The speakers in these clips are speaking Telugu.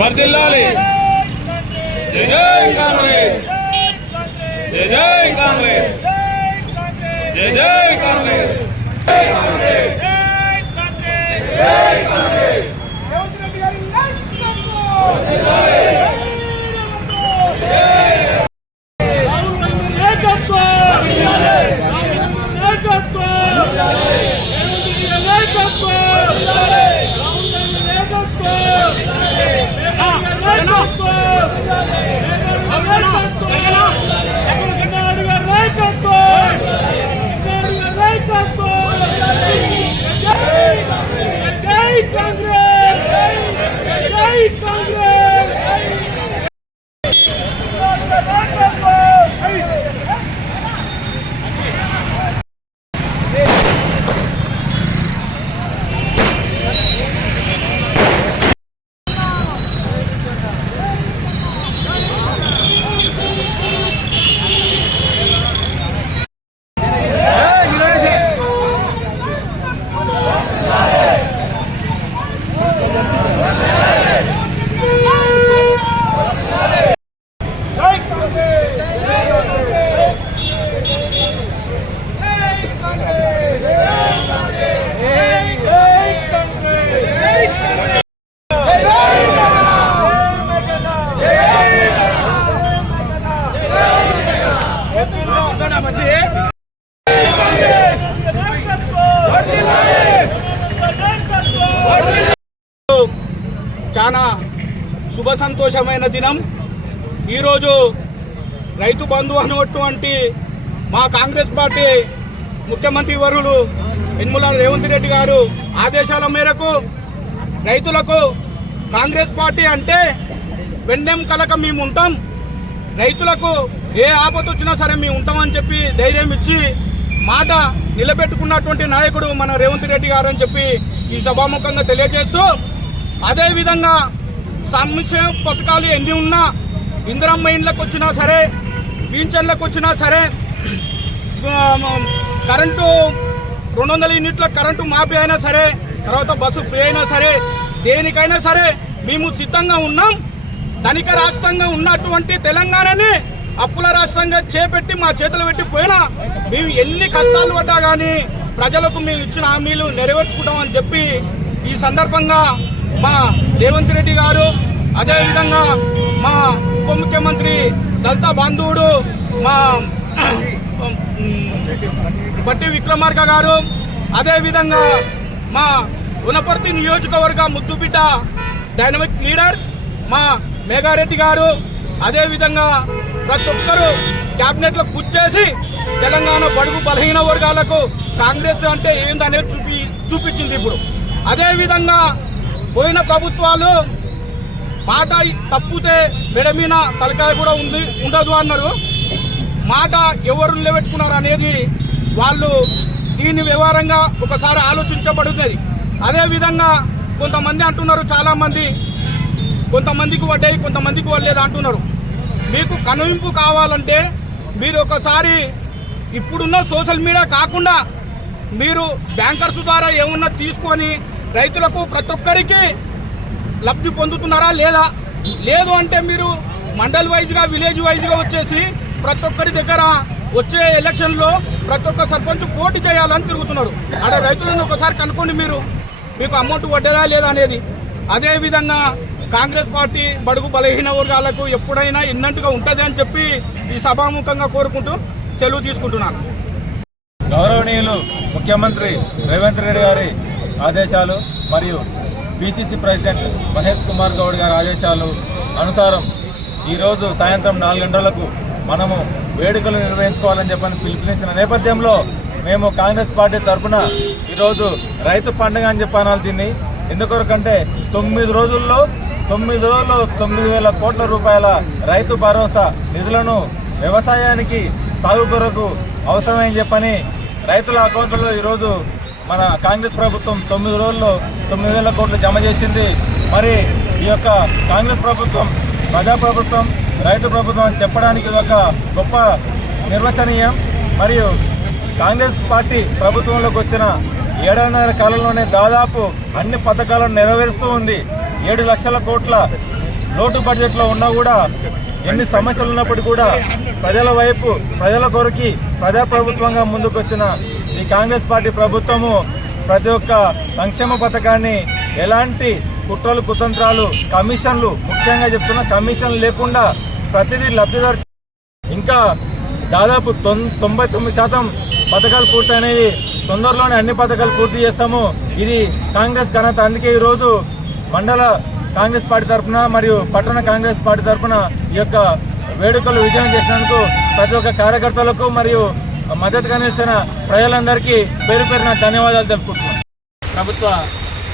వర్ధిల్లాలి జై జై కాంగ్రెస్ జై జై కాంగ్రెస్ జై జై కాంగ్రెస్ జై కాంగ్రెస్ జై కాంగ్రెస్ చాలా శుభ సంతోషమైన దినం. ఈరోజు రైతు బంధు అనేటువంటి మా కాంగ్రెస్ పార్టీ ముఖ్యమంత్రి వర్యులు యనమల రేవంత్ రెడ్డి గారు ఆదేశాల మేరకు రైతులకు కాంగ్రెస్ పార్టీ అంటే వెన్నెం కలక మేము ఉంటాం, రైతులకు ఏ ఆపద వచ్చినా సరే మేము ఉంటామని చెప్పి ధైర్యం ఇచ్చి మాట నిలబెట్టుకున్నటువంటి నాయకుడు మన రేవంత్ రెడ్డి గారు అని చెప్పి ఈ సభాముఖంగా తెలియజేస్తూ, అదేవిధంగా సంక్షేమ పథకాలు ఎన్ని ఉన్నా ఇందిరమ్మ ఇండ్లకు వచ్చినా సరే, పింఛన్లకు వచ్చినా సరే, కరెంటు 200 యూనిట్ల కరెంటు మాఫీ అయినా సరే, తర్వాత బస్సు ఫ్రీ అయినా సరే, దేనికైనా సరే మేము సిద్ధంగా ఉన్నాం. ధనిక రాష్ట్రంగా ఉన్నటువంటి తెలంగాణని అప్పుల రాష్ట్రంగా చేపెట్టి మా చేతులు పెట్టి పోయినా మేము ఎన్ని కష్టాలు పడ్డా కానీ ప్రజలకు మేము ఇచ్చిన హామీలు నెరవేర్చుకుంటామని చెప్పి ఈ సందర్భంగా మా రేవంత్ రెడ్డి గారు, అదేవిధంగా మా ఉప ముఖ్యమంత్రి దళిత బాంధవుడు మా బట్టి విక్రమార్క గారు, అదేవిధంగా మా ఉనపర్తి నియోజకవర్గ ముద్దుబిడ్డ డైనమిక్ లీడర్ మా మేఘారెడ్డి గారు, అదేవిధంగా ప్రతి ఒక్కరూ క్యాబినెట్లో కూర్చేసి తెలంగాణ బడుగు బలహీన వర్గాలకు కాంగ్రెస్ అంటే ఏందనేది చూపించింది. ఇప్పుడు అదేవిధంగా పోయిన ప్రభుత్వాలు మాట తప్పితే మెడమీన తలకాయ కూడా ఉండదు అన్నారు. మాట ఎవరు నిలబెట్టుకున్నారు అనేది వాళ్ళు దీని వ్యవహారంగా ఒకసారి ఆలోచించబడుతుంది. అదేవిధంగా కొంతమంది అంటున్నారు, చాలామంది కొంతమందికి పడ్డాయి కొంతమందికి పడలేదు అంటున్నారు. మీకు కనువింపు కావాలంటే మీరు ఒకసారి ఇప్పుడున్న సోషల్ మీడియా కాకుండా మీరు బ్యాంకర్స్ ద్వారా ఏమన్నా తీసుకొని రైతులకు ప్రతి ఒక్కరికి లబ్ధి పొందుతున్నారా లేదా, లేదు అంటే మీరు మండల్ వైజ్గా విలేజ్ వైజ్గా వచ్చేసి ప్రతి ఒక్కరి దగ్గర వచ్చే ఎలక్షన్లో ప్రతి ఒక్క సర్పంచ్ పోటీ చేయాలని తిరుగుతున్నారు. అక్కడ రైతులను ఒకసారి కనుక్కోండి మీకు అమౌంట్ పడ్డదా లేదా అనేది. అదేవిధంగా కాంగ్రెస్ పార్టీ బడుగు బలహీన వర్గాలకు ఎప్పుడైనా ఇన్నట్టుగా ఉంటుంది అని చెప్పి ఈ సభాముఖంగా కోరుకుంటూ సెలవు తీసుకుంటున్నాను. గౌరవనీయులు ముఖ్యమంత్రి రేవంత్ రెడ్డి గారి ఆదేశాలు మరియు పిసిసి ప్రెసిడెంట్ మహేష్ కుమార్ గౌడ్ గారి ఆదేశాలు అనుసారం ఈరోజు సాయంత్రం 4 గంటలకు మనము వేడుకలు నిర్వహించుకోవాలని చెప్పని పిలుపునిచ్చిన నేపథ్యంలో మేము కాంగ్రెస్ పార్టీ తరఫున ఈరోజు రైతు పండుగ అని చెప్పాలి దీన్ని. ఎందుకొరకంటే 9 రోజుల్లో 9,000 కోట్ల రూపాయల రైతు భరోసా నిధులను వ్యవసాయానికి సాగు కొరకు అవసరమని చెప్పని రైతుల అకౌంట్లలో ఈరోజు మన కాంగ్రెస్ ప్రభుత్వం 9 రోజుల్లో 9,000 కోట్లు జమ చేసింది. మరి ఈ యొక్క కాంగ్రెస్ ప్రభుత్వం ప్రజాప్రభుత్వం రైతు ప్రభుత్వం అని చెప్పడానికి ఒక గొప్ప నిర్వచనీయం. మరియు కాంగ్రెస్ పార్టీ ప్రభుత్వంలోకి వచ్చిన 7.5 కాలంలోనే దాదాపు అన్ని పథకాలను నెరవేరుస్తూ ఉంది. 7 లక్షల కోట్ల లోటు బడ్జెట్లో ఉన్నా కూడా, ఎన్ని సమస్యలు ఉన్నప్పటికీ కూడా ప్రజల వైపు, ప్రజల కొరకి ప్రజాప్రభుత్వంగా ముందుకొచ్చిన ఈ కాంగ్రెస్ పార్టీ ప్రభుత్వము ప్రతి ఒక్క సంక్షేమ పథకాన్ని ఎలాంటి కుట్రలు, కుతంత్రాలు, కమిషన్లు, ముఖ్యంగా చెప్తున్న కమిషన్లు లేకుండా ప్రతిదీ లబ్ధిదారు. ఇంకా దాదాపు 99% పథకాలు పూర్తయినవి. తొందరలోనే అన్ని పథకాలు పూర్తి చేస్తాము. ఇది కాంగ్రెస్ ఘనత. అందుకే ఈరోజు మండల కాంగ్రెస్ పార్టీ తరఫున మరియు పట్టణ కాంగ్రెస్ పార్టీ తరఫున ఈ యొక్క వేడుకలు విజయం చేసినందుకు ప్రతి ఒక్క కార్యకర్తలకు మరియు మద్దతుగా నిలిచిన ప్రజలందరికీ పేరు పేరున ధన్యవాదాలు తెలుపుకుంటున్నాం.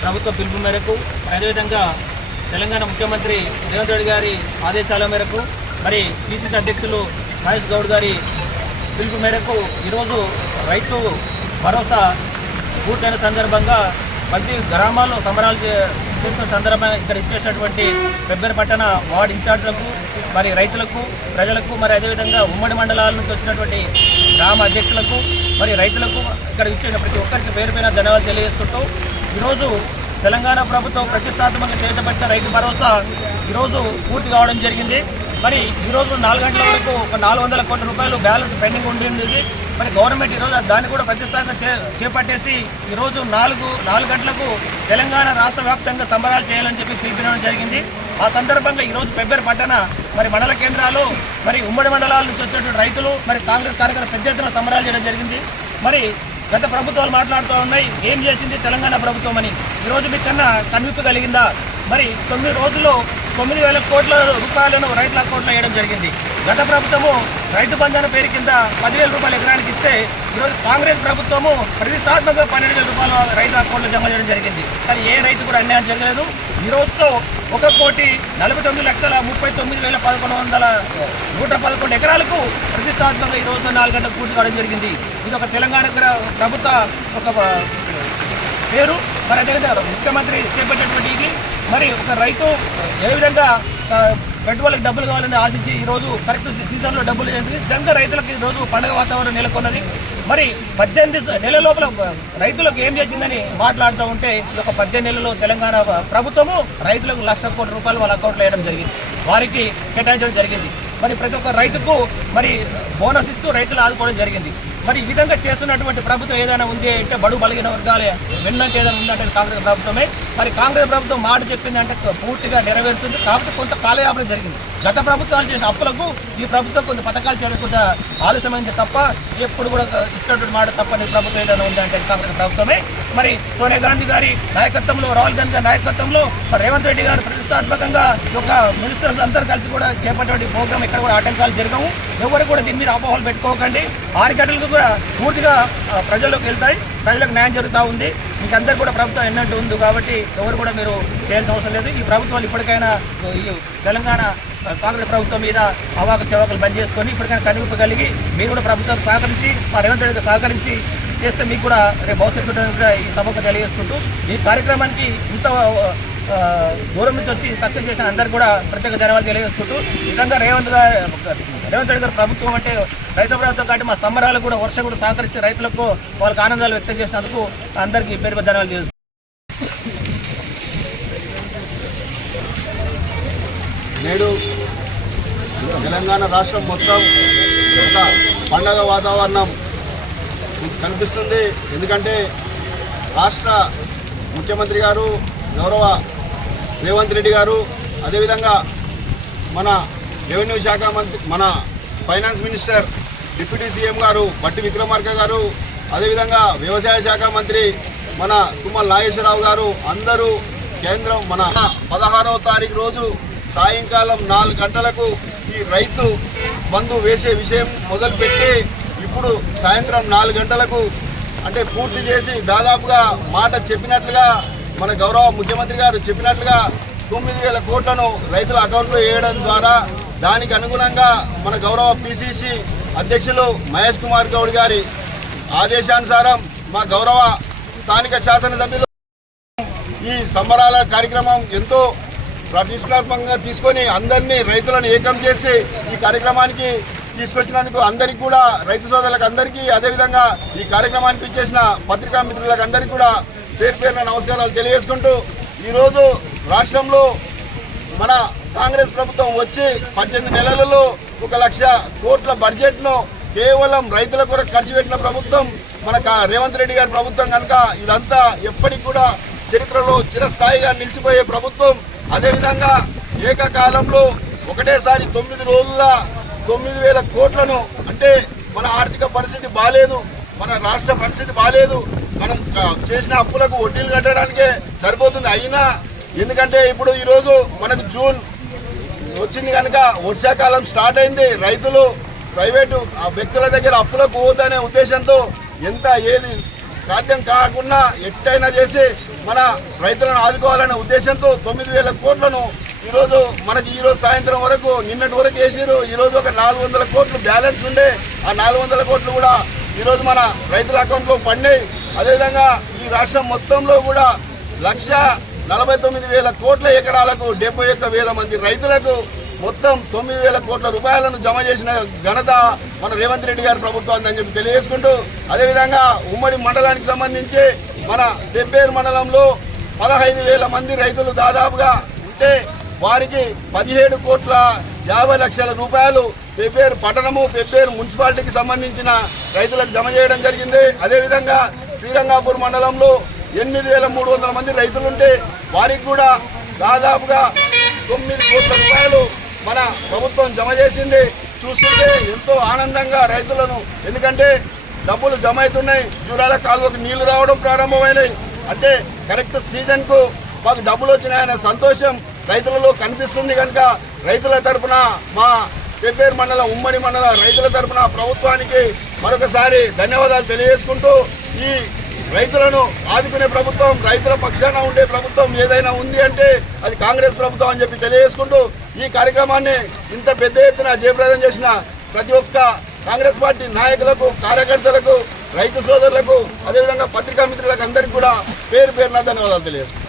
ప్రభుత్వ పిలుపు మేరకు, అదేవిధంగా తెలంగాణ ముఖ్యమంత్రి రేవంత్ రెడ్డి గారి ఆదేశాల మేరకు, మరి పిసిసి అధ్యక్షులు మహేష్ గౌడ్ గారి పిలుపు మేరకు ఈరోజు రైతు భరోసా పూర్తయిన సందర్భంగా ప్రతి గ్రామాల్లో సంబరాలు చేసిన సందర్భంగా ఇక్కడ ఇచ్చేసినటువంటి పెబ్బేరు పట్టణ వార్డు ఇన్ఛార్జీలకు, మరి రైతులకు, ప్రజలకు, మరి అదేవిధంగా ఉమ్మడి మండలాల నుంచి వచ్చినటువంటి గ్రామ అధ్యక్షులకు, మరి రైతులకు, ఇక్కడ ఇచ్చిన ప్రతి ఒక్కరికి పేరు పైన ధన్యవాదాలు తెలియజేసుకుంటూ, ఈరోజు తెలంగాణ ప్రభుత్వం ప్రతిష్టాత్మకంగా చేపట్టిన రైతు భరోసా ఈరోజు పూర్తి కావడం జరిగింది. మరి ఈరోజు 4 గంటల వరకు ఒక 400 కోట్ల రూపాయలు బ్యాలెన్స్ పెండింగ్ ఉండింది. మరి గవర్నమెంట్ ఈరోజు దాన్ని కూడా ప్రతిష్టాత్మకంగా చేపట్టేసి ఈరోజు 4 గంటలకు తెలంగాణ రాష్ట్ర వ్యాప్తంగా సంబరాలు చేయాలని చెప్పి పిలుపునివ్వడం జరిగింది. ఆ సందర్భంగా ఈరోజు పెబ్బేరు పట్టణ మరి మండల కేంద్రాలు, మరి ఉమ్మడి మండలాల నుంచి వచ్చేటువంటి రైతులు, మరి కాంగ్రెస్ కార్యకర్తలు పెద్ద ఎత్తున సంబరాలు చేయడం జరిగింది. మరి గత ప్రభుత్వాలు మాట్లాడుతూ ఉన్నాయి, ఏం చేసింది తెలంగాణ ప్రభుత్వం అని. ఈరోజు మీ కన్నా కనువిప్పు కలిగిందా? మరి 9 రోజుల్లో 9,000 కోట్ల రూపాయలను రైతుల అకౌంట్లో వేయడం జరిగింది. గత ప్రభుత్వము రైతు బంధన పేరు కింద 10,000 రూపాయలు ఎకరానికి ఇస్తే, ఈరోజు కాంగ్రెస్ ప్రభుత్వము ప్రతిష్టాత్మకంగా 12,000 రూపాయలు రైతు అకౌంట్లో జమ చేయడం జరిగింది. కానీ ఏ రైతు కూడా అన్యాయం జరగలేదు. ఈ రోజుతో 1,49,39,1111 ఎకరాలకు ప్రతిష్టాత్మకంగా ఈరోజు 4 గంటలకు పూర్తి కావడం జరిగింది. ఇది ఒక తెలంగాణ ప్రభుత్వ ఒక పేరు. మరి అదేవిధంగా ముఖ్యమంత్రి చేపట్టినటువంటి ఇది, మరి ఒక రైతు ఏ విధంగా పెట్టుబడులకు డబ్బులు కావాలని ఆశించి ఈరోజు కరెక్ట్ సీజన్లో డబ్బులు చేసింది. నిజంగా రైతులకు ఈరోజు పండుగ వాతావరణం నెలకొన్నది. మరి 18 నెలల లోపల రైతులకు ఏం చేసిందని మాట్లాడుతూ ఉంటే, ఈ యొక్క 18 నెలల్లో తెలంగాణ ప్రభుత్వము రైతులకు 1,00,000 కోట్ల రూపాయలు వాళ్ళ అకౌంట్లో వేయడం జరిగింది, వారికి కేటాయించడం జరిగింది. మరి ప్రతి ఒక్క రైతుకు మరి బోనస్ ఇస్తూ రైతులు ఆదుకోవడం జరిగింది. మరి ఈ విధంగా చేస్తున్నటువంటి ప్రభుత్వం ఏదైనా ఉంది అంటే, బడుగు బలిగిన వర్గాలే వెన్నంటే ఏదైనా ఉందంటే కాంగ్రెస్ ప్రభుత్వమే. మరి కాంగ్రెస్ ప్రభుత్వం మాట చెప్పింది అంటే పూర్తిగా నెరవేరుస్తుంది. కాకపోతే కొంత కాలయాపన జరిగింది. గత ప్రభుత్వాలు చేసిన అప్పులకు ఈ ప్రభుత్వం కొన్ని పథకాలు చేయడం కొంత ఆలస్యమైంది తప్ప, ఎప్పుడు కూడా ఇచ్చినటువంటి మాట తప్పని ప్రభుత్వం ఏదైనా ఉందంటే కాంగ్రెస్ ప్రభుత్వమే. మరి సోనియా గాంధీ గారి నాయకత్వంలో, రాహుల్ గాంధీ గారి నాయకత్వంలో, రేవంత్ రెడ్డి గారు ప్రతిష్టాత్మకంగా ఒక మినిస్టర్స్ అందరూ కలిసి కూడా చేపట్టే ప్రోగ్రాం ఇక్కడ కూడా ఆటంకాలు జరగవు. ఎవరు కూడా దీని మీద అపోహలు పెట్టుకోకండి. 6 గంటలకు కూడా పూర్తిగా ప్రజల్లోకి వెళ్తాయి, ప్రజలకు న్యాయం జరుగుతూ ఉంది. మీకు అందరు కూడా ప్రభుత్వం ఎన్నట్టు ఉంది కాబట్టి ఎవరు కూడా మీరు చేయాల్సిన అవసరం లేదు. ఈ ప్రభుత్వాలు ఇప్పటికైనా ఈ తెలంగాణ కాంగ్రెస్ ప్రభుత్వం మీద అవాక చవాకులు బంద్ చేసుకొని ఇప్పటికైనా కనువిప్పు కలిగి మీరు కూడా ప్రభుత్వం సహకరించి, మా రేవంత్ రెడ్డికి సహకరించి చేస్తే మీకు కూడా రేపు భవిష్యత్తు కూడా ఈ సభకు తెలియజేసుకుంటూ, ఈ కార్యక్రమానికి ఇంత దూరం నుంచి వచ్చి సక్సెస్ చేసిన అందరికీ కూడా ప్రత్యేక ధన్యవాదాలు తెలియజేసుకుంటూ, నిజంగా రేవంత్ రెడ్డి గారు ప్రభుత్వం అంటే రైతు ప్రభుత్వం కాబట్టి మా సంబరాలు కూడా వర్షం కూడా సహకరిస్తే రైతులకు వాళ్ళకి ఆనందాలు వ్యక్తం చేసినందుకు అందరికీ పేరు ధన్యవాదాలు తెలియజేసుకుంటారు. నేడు తెలంగాణ రాష్ట్రం మొత్తం ఒక పండగ వాతావరణం కనిపిస్తుంది. ఎందుకంటే రాష్ట్ర ముఖ్యమంత్రి గారు గౌరవ రేవంత్ రెడ్డి గారు, అదేవిధంగా మన రెవెన్యూ శాఖ మంత్రి, మన ఫైనాన్స్ మినిస్టర్ డిప్యూటీ సీఎం గారు బట్టి విక్రమార్క గారు, అదేవిధంగా వ్యవసాయ శాఖ మంత్రి మన తుమ్మల నాగేశ్వరరావు గారు, అందరూ కేంద్రం మన 16వ తారీఖు రోజు సాయంకాలం 4 గంటలకు ఈ రైతు బంధు వేసే విషయం మొదలుపెట్టి ఇప్పుడు సాయంత్రం 4 గంటలకు అంటే పూర్తి చేసి, దాదాపుగా మాట చెప్పినట్లుగా మన గౌరవ ముఖ్యమంత్రి గారు చెప్పినట్లుగా 9,000 కోట్లను రైతుల అకౌంట్లో వేయడం ద్వారా, దానికి అనుగుణంగా మన గౌరవ పిసిసి అధ్యక్షులు మహేష్ కుమార్ గౌడ్ గారి ఆదేశానుసారం మా గౌరవ స్థానిక శాసనసభ్యులు ఈ సంబరాల కార్యక్రమం ఎంతో ప్రతిష్టాత్మకంగా తీసుకొని అందరినీ రైతులను ఏకం చేసి ఈ కార్యక్రమానికి తీసుకొచ్చినందుకు అందరికీ కూడా, రైతు సోదరులకు అందరికీ, అదేవిధంగా ఈ కార్యక్రమానికి ఇచ్చేసిన పత్రికా మిత్రులకు అందరికీ కూడా పేరు పేరున నమస్కారాలు తెలియజేసుకుంటూ, ఈరోజు రాష్ట్రంలో మన కాంగ్రెస్ ప్రభుత్వం వచ్చి 18 నెలలలో 1 లక్ష కోట్ల బడ్జెట్ను కేవలం రైతుల కొరకు ఖర్చు పెట్టిన ప్రభుత్వం మన రేవంత్ రెడ్డి గారి ప్రభుత్వం కనుక ఇదంతా ఎప్పటికి కూడా చరిత్రలో చిరస్థాయిగా నిలిచిపోయే ప్రభుత్వం. అదేవిధంగా ఏకకాలంలో ఒకటేసారి 9 రోజుల 9,000 కోట్లను, అంటే మన ఆర్థిక పరిస్థితి బాలేదు, మన రాష్ట్ర పరిస్థితి బాలేదు, మనం చేసిన అప్పులకు వడ్డీలు కట్టడానికే సరిపోతుంది. అయినా ఎందుకంటే ఇప్పుడు ఈరోజు మనకు జూన్ వచ్చింది కనుక వర్షాకాలం స్టార్ట్ అయింది, రైతులు ప్రైవేటు వ్యక్తుల దగ్గర అప్పులకు పోవద్దనే ఉద్దేశంతో ఎంత ఏది సాధ్యం కాకుండా ఎట్టయినా చేసి మన రైతులను ఆదుకోవాలనే ఉద్దేశంతో 9,000 కోట్లను ఈరోజు మనకి ఈరోజు సాయంత్రం వరకు నిన్నటి వరకు వేసారు. ఈరోజు ఒక 400 కోట్లు బ్యాలెన్స్ ఉండే ఆ 400 కోట్లు కూడా ఈరోజు మన రైతుల అకౌంట్లో పడినాయి. అదేవిధంగా ఈ రాష్ట్రం మొత్తంలో కూడా 1,49,000 కోట్ల ఎకరాలకు 71,000 మంది రైతులకు మొత్తం 9,000 కోట్ల రూపాయలను జమ చేసిన ఘనత మన రేవంత్ రెడ్డి గారి ప్రభుత్వం అని చెప్పి తెలియజేసుకుంటూ, అదేవిధంగా ఉమ్మడి మండలానికి సంబంధించి మన పెబ్బేరు మండలంలో 15,000 మంది రైతులు దాదాపుగా ఉంటే వారికి 17,50,00,000 రూపాయలు పెబ్బేరు పట్టణము పెబ్బేరు మున్సిపాలిటీకి సంబంధించిన రైతులకు జమ చేయడం జరిగింది. అదేవిధంగా శ్రీరంగాపూర్ మండలంలో 8,300 మంది రైతులుంటే వారికి కూడా దాదాపుగా 9 కోట్ల రూపాయలు మన ప్రభుత్వం జమ చేసింది. చూస్తుంటే ఎంతో ఆనందంగా రైతులను, ఎందుకంటే డబ్బులు జమ అవుతున్నాయి, జూరాల కాలువకు నీళ్లు రావడం ప్రారంభమైనాయి, అంటే కరెక్ట్ సీజన్కు మాకు డబ్బులు వచ్చినాయనే సంతోషం రైతులలో కనిపిస్తుంది. కనుక రైతుల తరఫున మా పెబ్బేరు మండలం ఉమ్మడి మండల రైతుల తరఫున ప్రభుత్వానికి మరొకసారి ధన్యవాదాలు తెలియజేసుకుంటూ, ఈ రైతులను ఆదుకునే ప్రభుత్వం, రైతుల పక్షాన ఉండే ప్రభుత్వం ఏదైనా ఉంది అంటే అది కాంగ్రెస్ ప్రభుత్వం అని చెప్పి తెలియజేసుకుంటూ, ఈ కార్యక్రమాన్ని ఇంత పెద్ద ఎత్తున జయప్రదం చేసిన ప్రతి ఒక్క కాంగ్రెస్ పార్టీ నాయకులకు, కార్యకర్తలకు, రైతు సోదరులకు, అదేవిధంగా పత్రికా మిత్రులకు అందరికీ కూడా పేరు పేరున ధన్యవాదాలు తెలియజేస్తున్నాను.